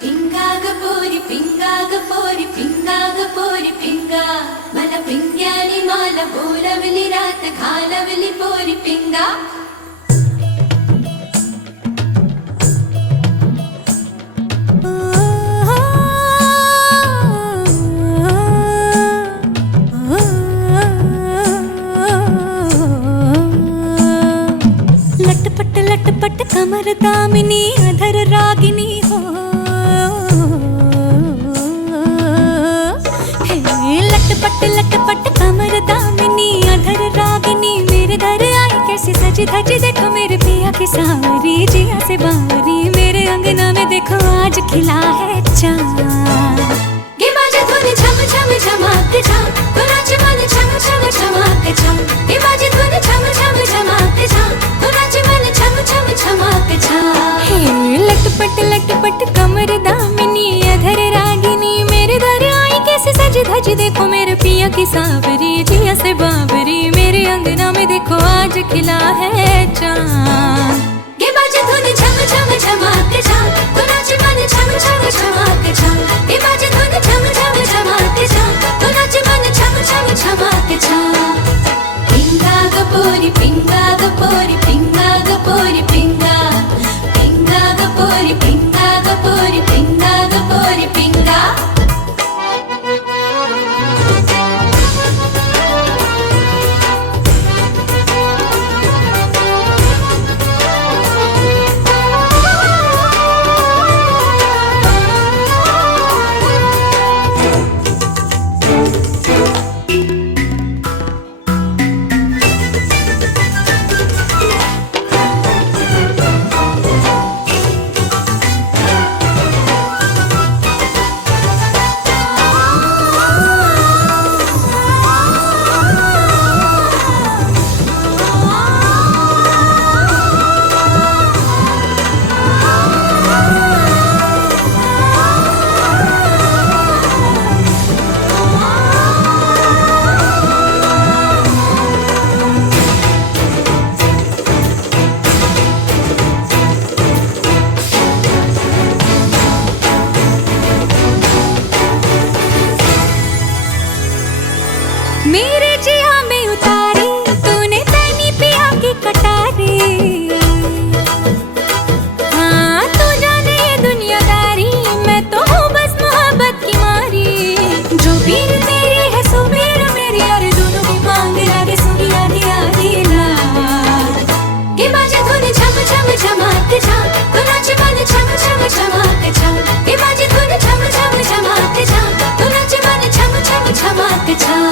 పింగాగపోరి పింగాగపోరి పింగాగపోరి పింగా మన పింగ్యాని మాల బోలవలి రాత ఖాలవలి పోరి పింగా लटपट कमर दामिनी अधर रागिनी हो लटपट कमर दामिनी अधर रागिनी मेरे दर आई कैसी सज धज देखो मेरे पिया की सावरी जिया से बावरी मेरे अंगना में देखो आज खिला है चाँद गे बाजे धुन छम छम छमाते छम तो नाच मन छम छम छमाते छम गे बाजे धुन छम छम छमाते छम तो नाच मन छम छम छमाते छम लटपट कमर दामिनी अधर रागिनी मेरे दर आई कैसे सज धज देखो मेरे पिया की सावरी जिया से बावरी मेरे अंगना में देखो आज खिला है चाँद गे बाजे धुन छम छम छमाते छम तो नाच मन छम छम छमाते छम गे बाजे धुन छम छम छमाते छम तो नाच मन छम छम छमाते छम పింగాగపోరి పింగాగపోరి పింగాగపోరి పింగా పింగాగపోరి పింగాగపోరి పింగాగపోరి పింగా मेरे जिया में उतारी तूने तैनी पिया की कटारी हाँ तू जाने दुनियादारी मैं तो हूँ बस मोहब्बत की मारी जो पीर तेरी है सो पीर मेरी अरे दोनों की मांग लागे सुनी आधी आधी ला गे बाजे धुन छम छम छमाते छम तो नाच मन छम छम छमाते छम गे बाजे धुन छम छम छमाते छम तो नाच मन छम छम छमाते छम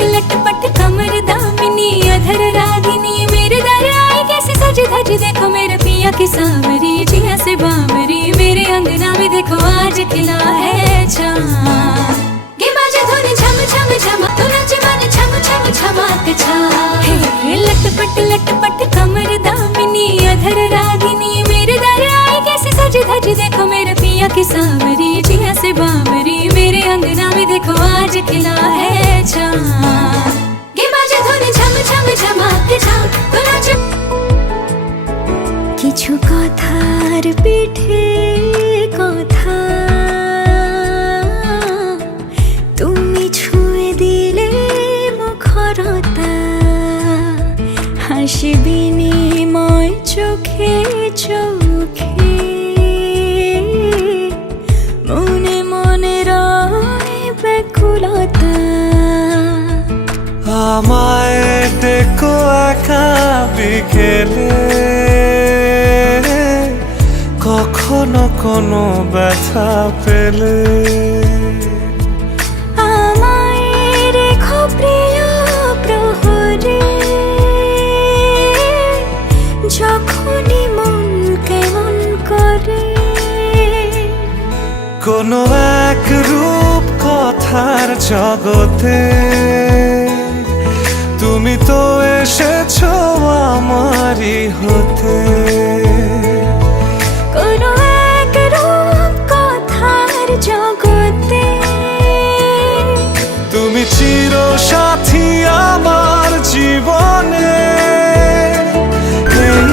लटपट कमर दामिनी अधर रागिनी मेरे दर आई कैसे सज धज देखो मेरे पिया की सावरी जिया से बावरी मेरे अंगना में देखो आज खिला है चाँद गे बाजे धुन छम छम छम तो नाच मन छम छम छमाते छम लटपट कमर दामिनी अधर रागिनी मेरे दर आई कैसे सज धज देखो मेरे पिया की सावरी जिया से बावरी मेरे अंगना में देखो आज खिला है चाँद गे बाजे धुन छम छम छमाते छम तो नाच কিছু কথার পিঠে কথা তুমি ছুঁয়ে দিলে মুখরতা হাসি বিনিময় চোখে চোখে মনে মনে রয় ব্যাকুলতা আমায় দেখো একা বিকেলে কখনো কোনো ব্যথা পেলে আমায় রেখো প্রিয় প্রহরে যখনই মন কেমন করে কোনো এক রূপ কথার জগতে তুমি তো এসেছো আমারই হতে কোনো এক রূপ কথার জগতে তুমি চির সাথী আমার জীবনে এই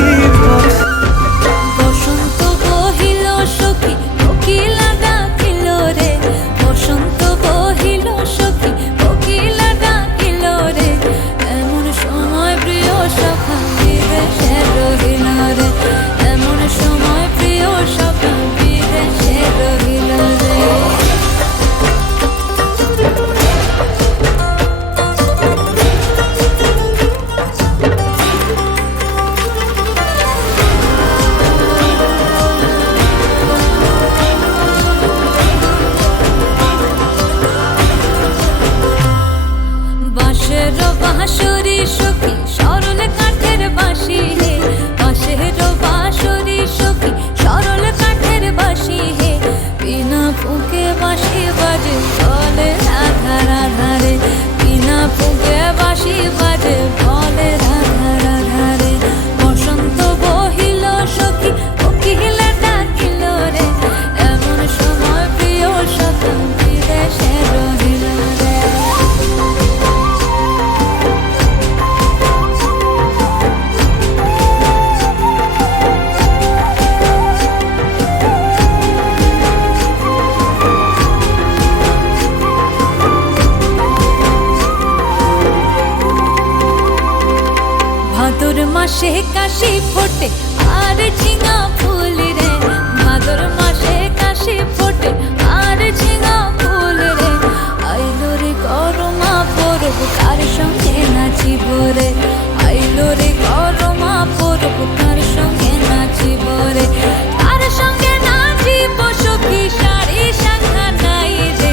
ফোটে আর ঝিঙা ফুল রে, ভাদর মাসে কাশি ফোটে আর ঝিঙা ফুল রে। আইলো রে করমা পরব কার সঙ্গে নাচিব রে, আইলো রে করমা পরব কার সঙ্গে নাচিব রে। কার সঙ্গে নাচিব সখী সারি শাখা নাই রে,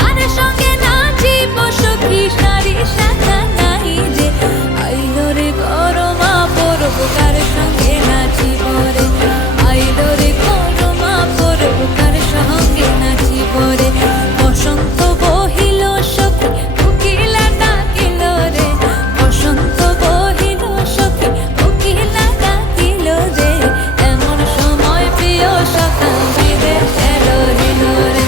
কার সঙ্গে নাচিব সখী সারি শাখা নাই রে। আইলো রে করমা পরব কার সঙ্গে নাচিব রে, আইলো রে করমা পরব কার সঙ্গে নাচিব রে। বসন্ত বহিল সখী কোকিলা ডাকিল রে, বসন্ত বহিল সখী কোকিলা ডাকিল রে। এমন সময় প্রিয় সখা বিদেশে রহিল রে,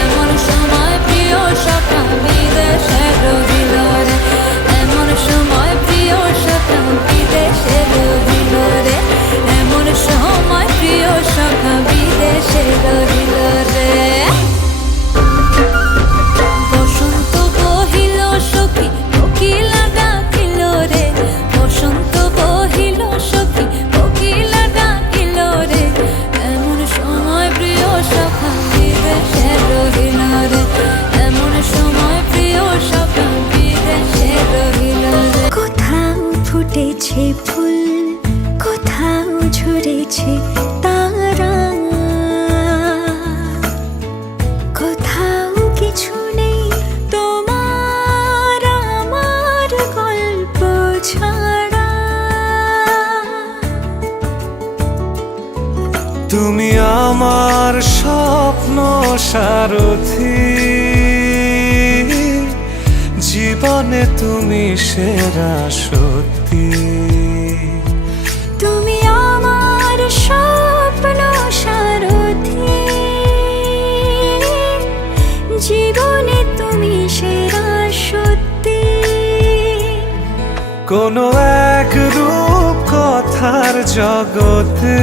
এমন সময় প্রিয় সখা বিদেশে রহিল রে, এমন সময় প্রিয় সখা বিদেশে রহিল রে, এমন সময় প্রিয় সখা বিদেশে রহিল রে। বসন্ত বহিল সখী কোকিলা ডাকিল রে, বসন্ত বহিল সখী কোকিলা ডাকিল রে। এমন সময় প্রিয় সখা বিদেশে রহিল রে, এমন সময় প্রিয় সখা বিদেশে রহিল রে। কোথাও ফুটেছে ফুল, কোথাও ঝরেছে তারা, কোথাও কিছু নেই তোমার আমার গল্প ছাড়া। তুমি আমার স্বপ্ন সারথি, জীবনে তুমি সেরা সত্যি। তুমি আমার স্বপ্ন সারথি, জীবনে তুমি সেরা সত্যি। কোনো এক রূপ কথার জগতে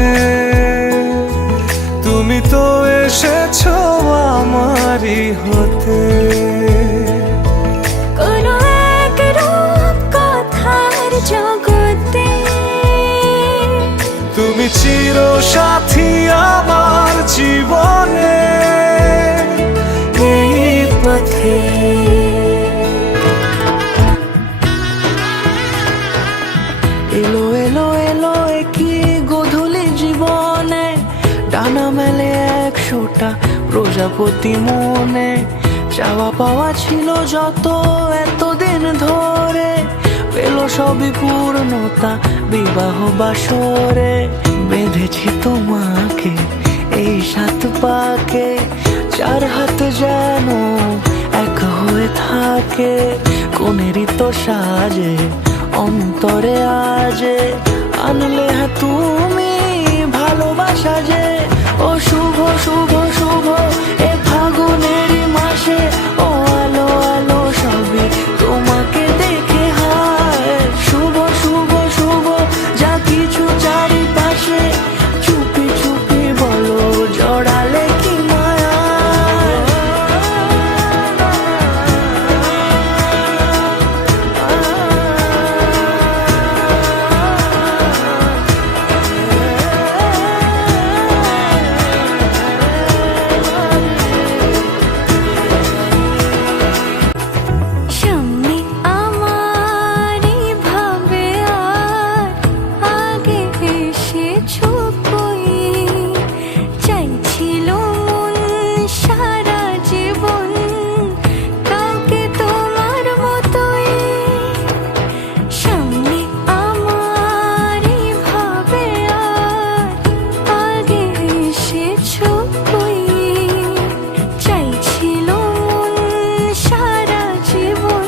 তুমি তো এসেছো আমারই হতে। কোনো এক রূপ কথার জগতে তুমি চির সাথী আমার জীবনে এই পথে। এলো এলো এলো কি গধূলি জীবনে, ডানা মেলে 100টা প্রজাপতি মনে। চাওয়া পাওয়া ছিল যত এতদিন ধরে, পেল সবই পূর্ণতা বিবাহ বাসরে। বেঁধেছি তোমাকে এই 7 পাকে, 4 হাত যেন এক হয়ে থাকে। কোনেরই তো সাজে অন্তরে আজে, আনলে তুমি ভালোবাসা যে। ও শুভ শুভ শুভ এ ফাগুনেরই মাসে, ও আলো আলো সবই তোমাকে দেখে হায়। শুভ শুভ শুভ যা কিছু চারিপাশে, চুপি চুপি বলো জড়ালে কি মায়া। সামনে আমার ভাবে আর আগে এসেছো কই, চাইছিল মন সারা জীবন কাউকে তোমার মতোই। সামনে আমার ভাবে আর আগে এসেছো কই, চাইছিল মন সারা জীবন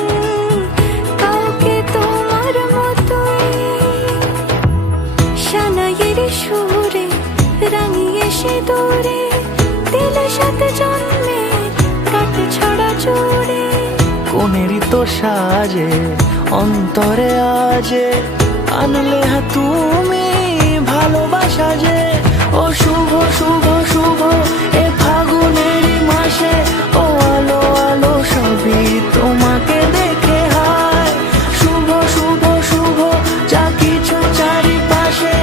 কাউকে তোমার মতোই। সানাইয়ের সুরে রাঙিয়ে সে দূরে, দিল 7 জন্মের কাট ছড়া জুড়ে। কোনেরই তো সাজে অন্তরে আজে, আনলে তুমি ভালোবাসা যে। ও শুভ শুভ শুভ এ ফাগুনেরই মাসে, ও আলো আলো সবই তোমাকে দেখে হায়। শুভ শুভ শুভ যা কিছু চারিপাশে,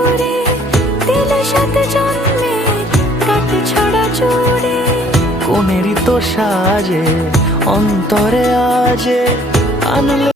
সুরে দিলে সাত জন্মে কাট ছড়া জোরে কোনেরই তো সাজে অন্তরে আজে আনলে